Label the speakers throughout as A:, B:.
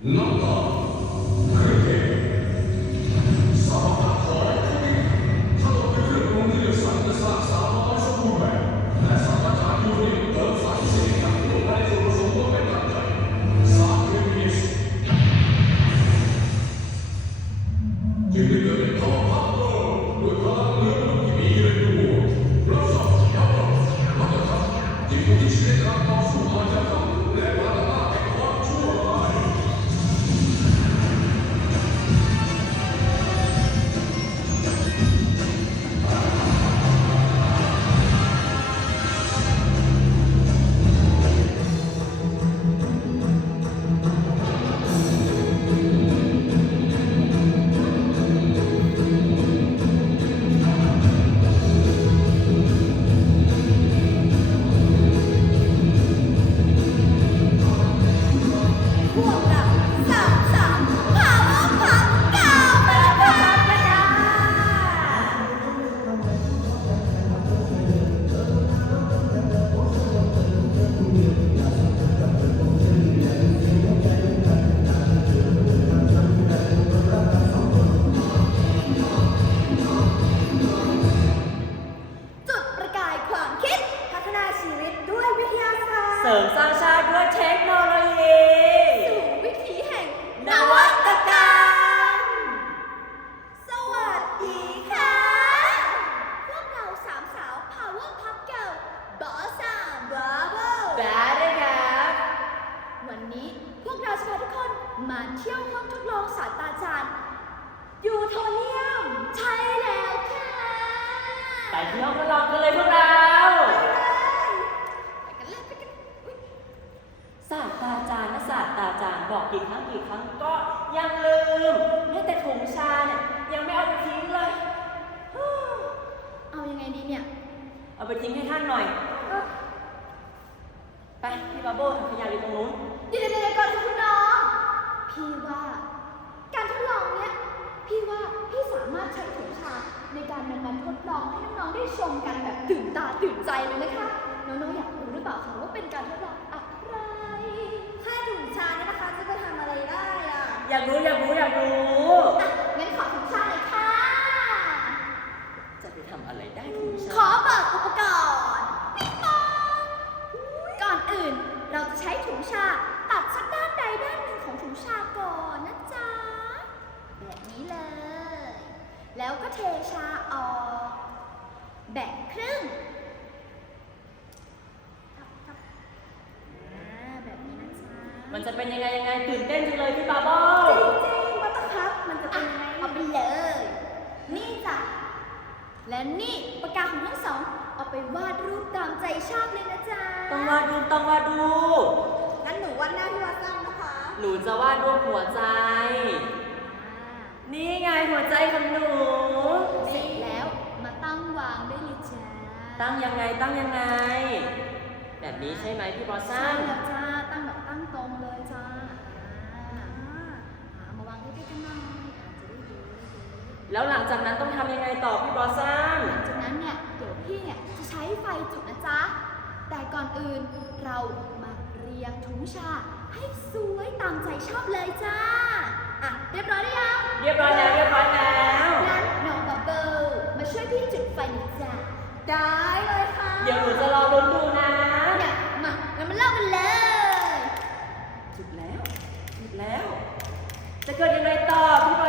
A: พ ห้องทดลองศาสตราจารย์ยูโทเนียม ใช่แล้วค่ะ
B: ไปที่ห้องทดลองกันเลยพวกเรา
A: ไปกันเลยไปกันอุ๊ย
B: ศาสตราจารย์นะศาสตราจารย์บอกกี่ครั้งกี่ครั้งก็ยังลืมแม้แต่ถุงชาเนี่ยยังไม่เอาไปทิ้งเลย
A: เอายังไงดีเนี่ย
B: เอาไปทิ้งให้ท่านหน่อย
A: เอ้อ
B: ไปพี่บาโบ้ถังขยะอยู่ตรงนู้น
A: เดี๋ยว พี่ว่า การทดลองเนี้ย พี่ว่าพี่สามารถใช้ถุงชาในการนำมาทดลองให้น้องๆได้ชมกันแบบตื่นตาตื่นใจเลยนะคะ น้องๆอยากรู้หรือเปล่าคะว่าเป็นการทดลองอะไรแค่ถุงชาเนี่ยนะคะจะไปทำอะไรได้อะ
B: อยากรู้อยากรู้อยากรู้
A: อะงั้นขอถุงชาเลยค่ะ
B: จะไปทำอะไรได้ถุงชา
A: ขอบอกอุปกรณ์ปิ๊งปองก่อนอื่นเราจะใช้ถุงชาตัดสักด้านใดด้านหนึ่งของถุงชาก่อนนะจ๊ะ แบบนี้เลย แล้วก็เทชาออก แบ่งครึ่งทับทับอ่าแบบนี้นะจ๊ะ
B: มันจะเป็นยังไงยังไงตื่นเต้นจังเลยพี่บาโบ้
A: จริงๆวัตครับ มันจะเป็นยังไงเอาไปเลย นี่จ้ะ และนี่ปากกาของทั้งสอง เอาไปวาดรูปตามใจชอบเลยนะจ๊ะ
B: ต้องวาดรูปต้องวาดรูป
A: งั้นหนูวาดหน้าพี่วัดซ้ำนะคะ
B: หนูจะวาดรูปหัวใจ นี่ไงหัวใจของหนู
A: เสร็จแล้วมาตั้งวางได้เลยจ้า
B: ตั้งยังไงตั้งยังไง แบบนี้ใช่ไหมพี่บอส
A: ใช่
B: ซัม
A: แล้วจ้า แล้วห
B: ลังจากนั้นต้องทำยังไงต่อพี่บอสซัม
A: หลังจากนั้นเนี่ยเดี๋ยวพี่เนี่ยจะใช้ไฟจุดนะจ๊ะ แต่ก่อนอื่นเรามาเรียงถุงชาให้สวยตามใจชอบเลยจ้า อะเรียบร้อยหรือยัง
B: เรียบร้อยแล้วเรียบร้อยแล้ว
A: งั้นน้องบับเบิลมาช่วยพี่จุดไฟหน่อยจ้ะได้เลยค่ะ
B: เดี๋ยวหนูจะรอลุ้นดูนะ
A: เนี่ยมางั้นมาเริ่มกันเลย
B: จุดแล้ว จุดแล้ว จะเกิดยังไงต่อพี่บอ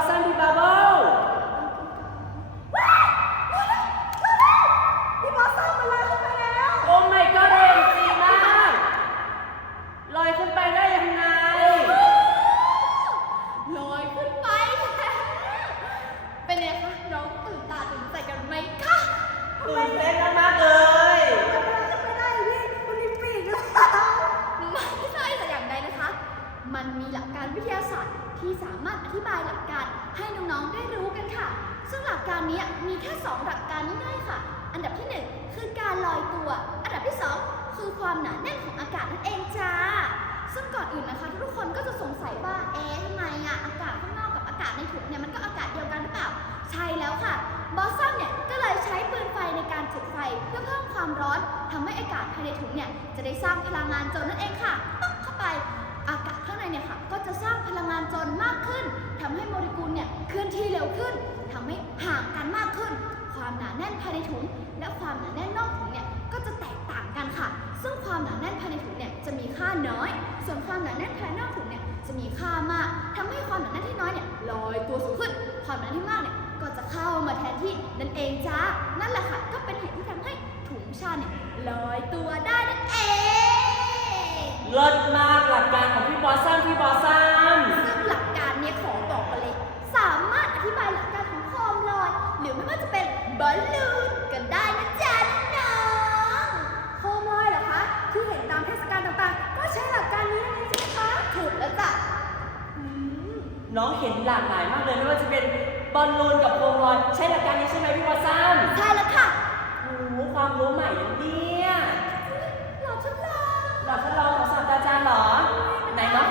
A: 2 ห
B: ลั
A: กการง่ายๆค่ะ อันดับที่ 1 คือการลอยตัว อันดับที่ 2 คือความหนาแน่นของอากาศนั่นเองจ้า ซึ่งก่อนอื่นนะคะ ทุกคนก็จะสงสัยว่าเอ๊ะทำไมอะอากาศข้างนอกกับอากาศในถุงเนี่ยมันก็อากาศเดียวกันหรือเปล่า ใช่แล้วค่ะ บอสซัมเนี่ยก็เลยใช้ปืนไฟในการจุดไฟเพื่อเพิ่มความร้อนทำให้อากาศภายในถุงเนี่ยจะได้สร้างพลังงานจนนั่นเองค่ะต้องเข้าไปอากาศข้างในเนี่ยค่ะก็จะสร้างพลังงานจนมากขึ้น ทำให้โมเลกุลเนี่ยเคลื่อนที่เร็วขึ้น ทำให้ห่างกันมากขึ้น ความหนาแน่นภายในถุง และความหนาแน่นนอกถุงเนี่ยก็จะแตกต่างกันค่ะ ซึ่งความหนาแน่นภายในถุงเนี่ยจะมีค่าน้อย ส่วนความหนาแน่นภายนอกถุงเนี่ยจะมีค่ามากทำให้ความหนาแน่นที่น้อยเนี่ยลอยตัวสูงขึ้น ความหนาแน่นที่มากเนี่ยก็จะเข้ามาแทนที่นั่นเองจ้า นั่นแหละค่ะก็เป็นเหตุที่ทำให้ถุงชาเนี่ยลอยตัวได้นั่นเอง
B: เลิศมากหลักการของพี่บอสซัมพี่บอสซัม
A: ซึ่งหลักการเนี้ขอบอกกันเลย สามารถอธิบายหลักการของโคมลอย หรือไม่ว่าจะเป็นบอลลูนก็ได้นะจ๊ะน้องโคมลอยเหรอคะ ที่เห็นตามเทศกาลต่างๆ ก็ใช้หลักการนี้นั่นเองใช่ไหมคะถูกแล้วจ้ะอืม
B: น้องเห็นหลากหลายมากเลยไม่ว่าจะเป็นบอลลูนกับโคมลอยใช้หลักการนี้ใช่ไหมพี่บอสซัม
A: ใช่แล้วค่ะ
B: โอ้โหความรู้ใหม่นะเนี่ย
A: หล่อฉันเลย
B: หลักทดลองของศาสตราจารย์เหรอไหนน้อง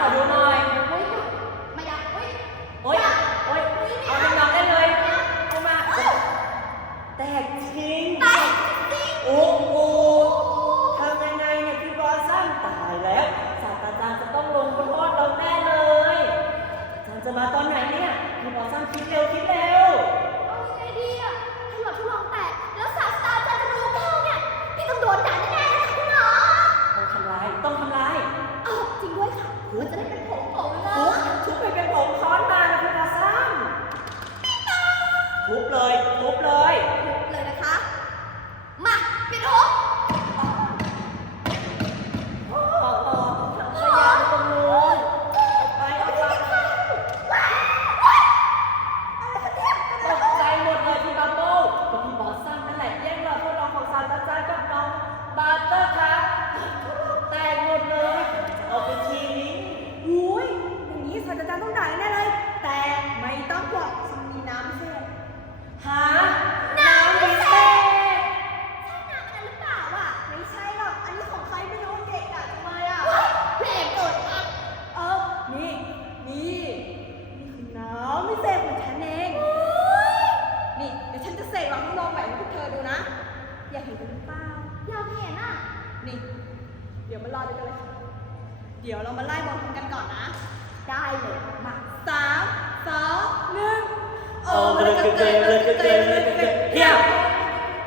A: เล
B: ยกระเตยเลยกระเตยมาเลยกระเตยเพียบ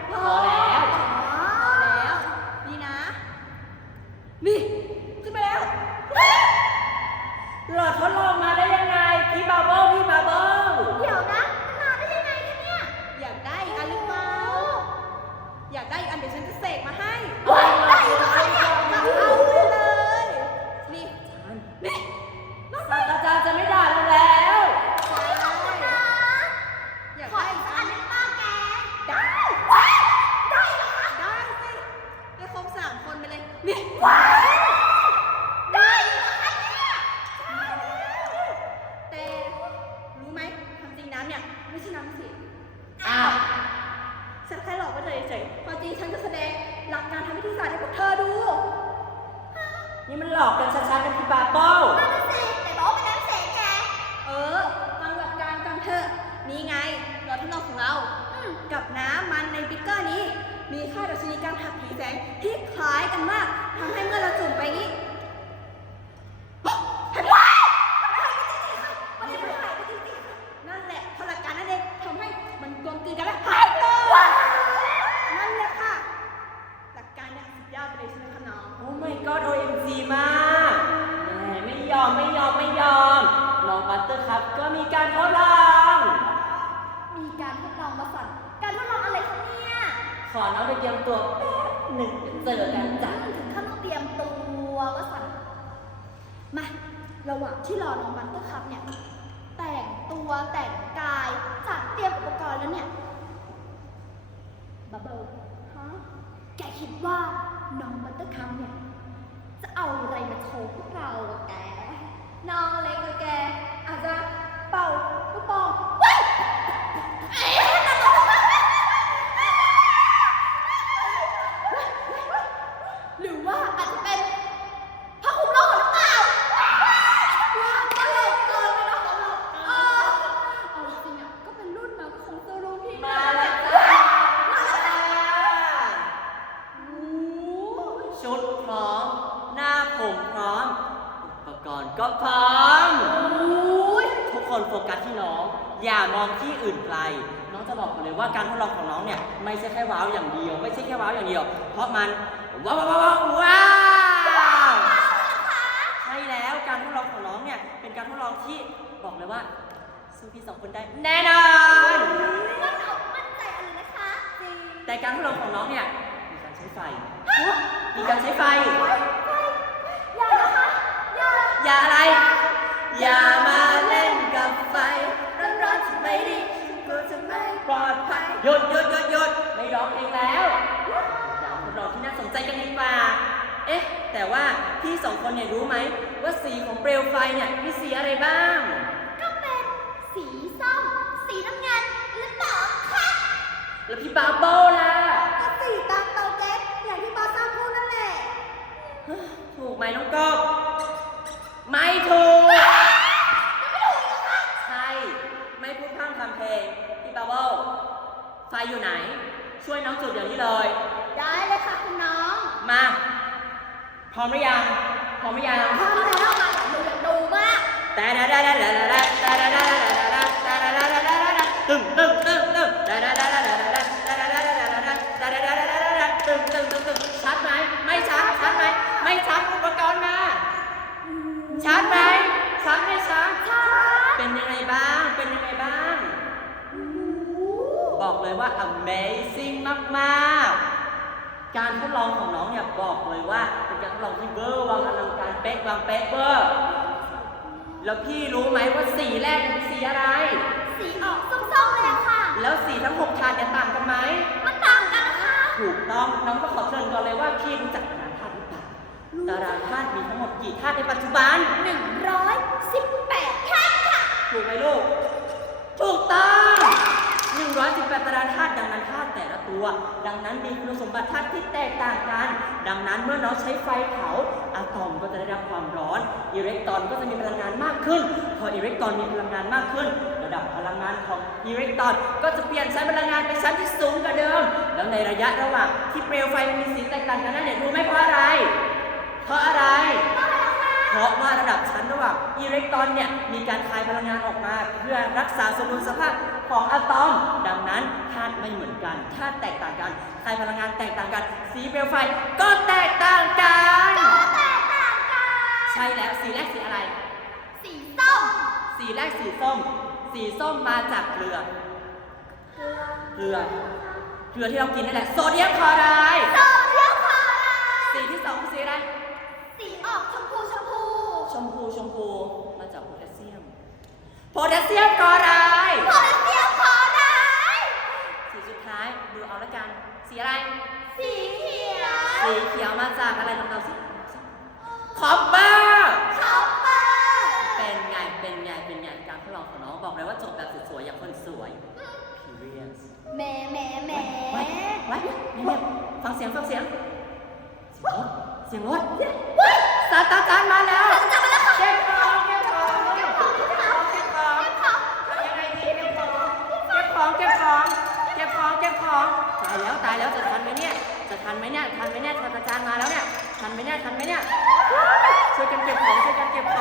B: พอแล้ว
A: อ๋อ
C: แล้วนี่นะ นี่ขึ้นไปแล้ว
B: หลอดทดลองมาได้ยังไงพี่บาเบิ้ลพี่บาเบิ้ล
A: เดี๋ยวนะมาได้ยังไงกันเนี่ย
C: อยากได้อีกอันหรือเปล่าอยากได้อีกอันเดี๋ยวฉันจะเสกมาให้
A: ได้อีกแล้วเนี่ย
C: เอาไปเลย นี่นี่
A: ห
C: ล
A: อ
C: กกั
B: นชัดๆกันพี่บาเบิ้ล
A: นั่นน่ะสิแต่บอกว่าเป็นน้ำแสงแก
C: เออฟังหลักการกันเถอะ นี่ไงหลอดทดลองของเรา
A: อืม
C: กับน้ำมันในบิ๊กเกอร์นี้ มีค่าดัชนีการหักเหแสงที่คล้ายกันมากทำให้เมื่อเราจุ่มไปนี้ กาย
B: จั
A: ดเตรียมอุปกรณ์แล้วเนี่ยบับเบิลฮะ แกคิดว่าน้องบัตเตอร์คัมเนี่ย จะเอาอะไรมาโชว์พวกเราอะแก น้องเล็กกับแก อาจจะเป่าลูกโป่งเฮ้ย ว่าพี่
B: สองคนเนี่ยรู้ไหมว่าสีของเปลวไฟเนี่ยมีสีอะไรบ้าง
A: ก็เป็นสีส้ม สีน้ำเงินหรือเปล่าคะ
B: แล้วพี่บาโบล่ะ
A: ก็สีตามเตาแก๊สอย่างที่บอสซัมพูดนั่นแหละ
B: ถูกไหมน้องกบไม่ถูกใช่ไม่พูดพร่ำทำเพลงพี่บาโบไฟอยู่ไหน ช่วยน้องจุดเดี๋ยวนี้เลย
A: ได้เลยค่ะคุณน้อง
B: มา พร้อมหรือยัง พร้อมหรือยัง
A: พร้อมแล้วมาอยากดูอยากดูมาก
B: แต่ดาดาดาดาดาดาดาดาดาดาดาดาดาดาดาดาดาตึ้งตึ้งตึ้งตึ้งดาดาดาดาดาดาดาดาดาดาดาดาดาดาดาดาดาดาตึ้งตึ้งตึ้งตึ้งชัดไหมไม่ชัดชัดไหมไม่ชัดอุปกรณ์มาชัดไหมชัดไม่ชัดเป็นยังไงบ้างเป็นยังไงบ้าง บอกเลยว่า amazing มากๆ การทดลองของน้องเนี่ยบอกเลยว่า เป็นการทดลองที่เบอร์วางอลังการเป๊ะวางเป๊ะเบอร์แล้วพี่รู้ไหมว่าสีแรกเป็นสีอะไร
A: สีออกส้มๆเลยอะค่ะ
B: แล้วสีทั้งหกถาดเนี่ยต่างกันไหม
A: มันต่างกันนะคะ
B: ถูกต้องน้องก็ขอเชิญก่อนเลยว่าพี่รู้จักตารางธาตุหรือเปล่าตารางธาตุมีทั้งหมดกี่ธาตุในปัจจุบัน
A: 118ท่านค่ะ
B: ถูกไหมลูกถูกต้อง 118ตารางธาตุดังนั้นธาตุแต่ละตัว ดังนั้นมีคุณสมบัติธาตุที่แตกต่างกัน ดังนั้นเมื่อน้องใช้ไฟเผาอะตอมก็จะได้รับความร้อน อิเล็กตรอนก็จะมีพลังงานมากขึ้น พออิเล็กตรอนมีพลังงานมากขึ้น ระดับพลังงานของอิเล็กตรอนก็จะเปลี่ยนชั้นพลังงานไปชั้นที่สูงกว่าเดิม แล้วในระยะระหว่างที่เปลวไฟมันมีสีแตกต่างกันนั่นเนี่ยรู้ไหมเพราะอะไร เพราะอะไร เพราะว่าระดับชั้นระหว่างอิเล็กตรอนเนี่ยมีการคายพลังงานออกมา เพื่อรักษาสมดุลสภาพของอะตอม ดังนั้นธาตุไม่เหมือนกันธาตุแตกต่างกันคายพลังงานแตกต่างกัน สีเปลวไฟก็แตกต่างกัน
A: แตกต่างกัน
B: ใช่แล้วสีแรกสีอะไร
A: สีส้ม
B: สีแรกสีส้ม สีส้มมาจากเกลือ เกลือ เกลือที่เรากินนั่นแหละ โซเดียมคลอไรด์
A: โซเดียมคลอไรด์
B: สีที่สองคือสีอะไร
A: ชมพูชมพู
B: มาจากโพแทสเซียม โพแทสเซียมคลอไรด์
A: โพแทสเซียมคลอไรด์
B: สีสุดท้ายดูเอาละกัน สีอะไร
A: สีเขียว
B: สีเขียวมาจากอะไรลองเดาสิคอปเปอร์
A: คอปเปอร์
B: เป็นไง เป็นไง เป็นไงการทดลองของน้องบอกเลยว่าจบแบบสวยๆอย่างคนสวย Period
A: แหม่แหม่แหม่
B: ไว้ไว้เงียบๆฟังเสียงฟังเสียง เสียงรถเสียงรถ
A: เฮ้ย
B: ซาตาจานมาแล้ว
A: จับมาแล้ว
B: แล้วตายแล้วจะทันไหมเนี่ยจะทันไหมเนี่ยทันไหมเนี่ยศาสตราจารย์มาแล้วเนี่ยทันไหมเนี่ยทันไหมเนี่ยช่วยกันเก็บของช่วยกันเก็บของ